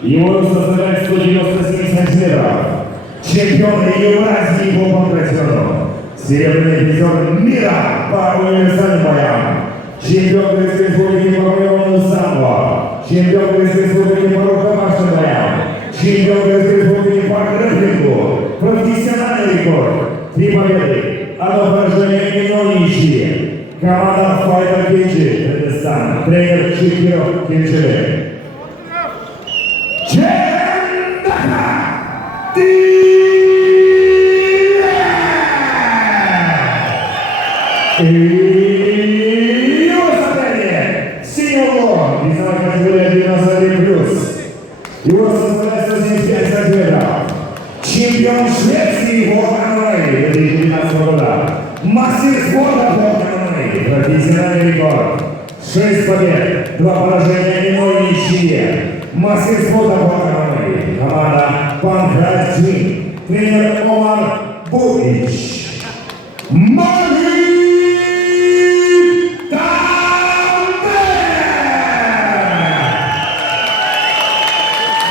Его составляет 197 сантиметров. Чемпион Евразии по панкратиону. Серебряный призер мира по универсальным боям. Чемпион Турецкой республики по боевому самбо. Чемпион Турецкой республики по рукопашным боям. Чемпион Турецкой республики по грэпплингу. Профессиональный рекорд. 3 победы. Одно поражение и 0 ничьи. Команда Fighter Кенджи, Кыргызстан. Тренер Чикиров Кенджи. И его соперник синий весовая категория 91+. Его составляет 175 сантиметров. Чемпион Швеции по ММА 2012 года. Мастер спорта по ММА. Профессиональный рекорд. 6 побед, 2 поражения и 0 ничьи. Мастер спорта по ММА. Команда Панкратион. Тренер Омар Бубич.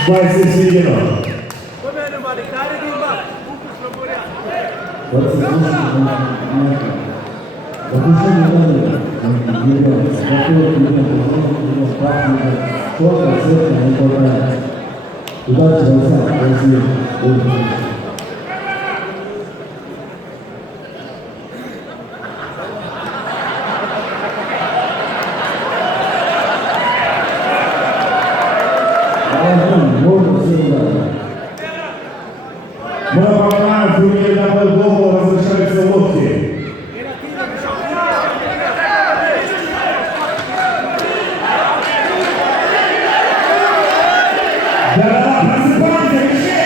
Бойцы сведено. Мы понимаем, что у меня такой голову разрешаются локти. Да, просыпайся, кричи!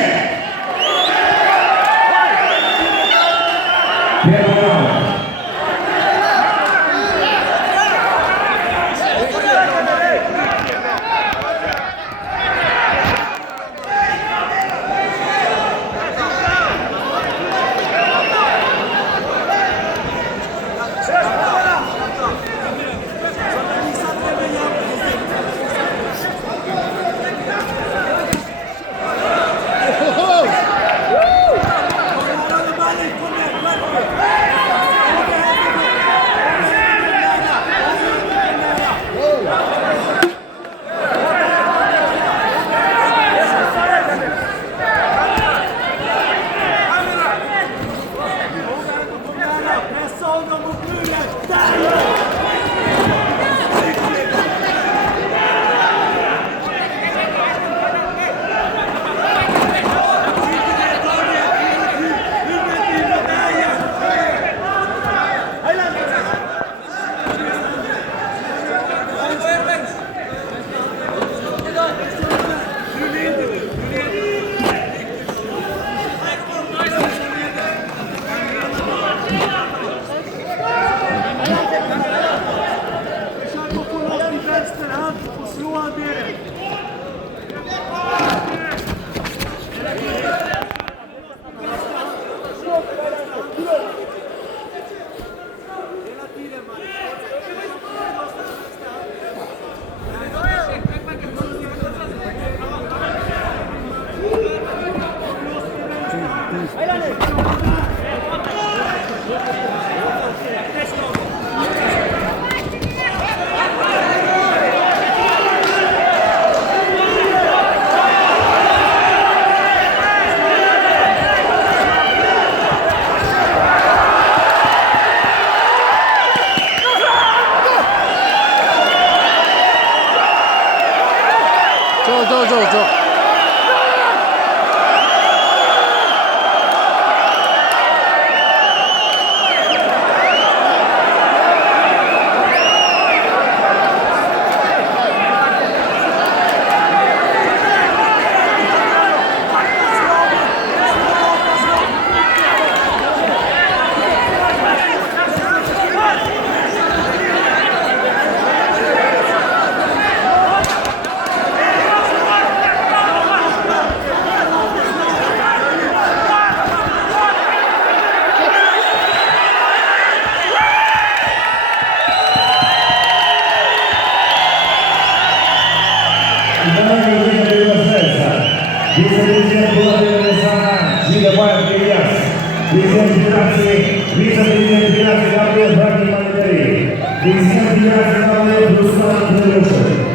Первый раунд.走。Ilias, Prezydent Federacji, Wiceprezydent Federacji Gabriel Bragi Maniteri, Prezydent Federacji Gabriel Ruslan Tadeuszek.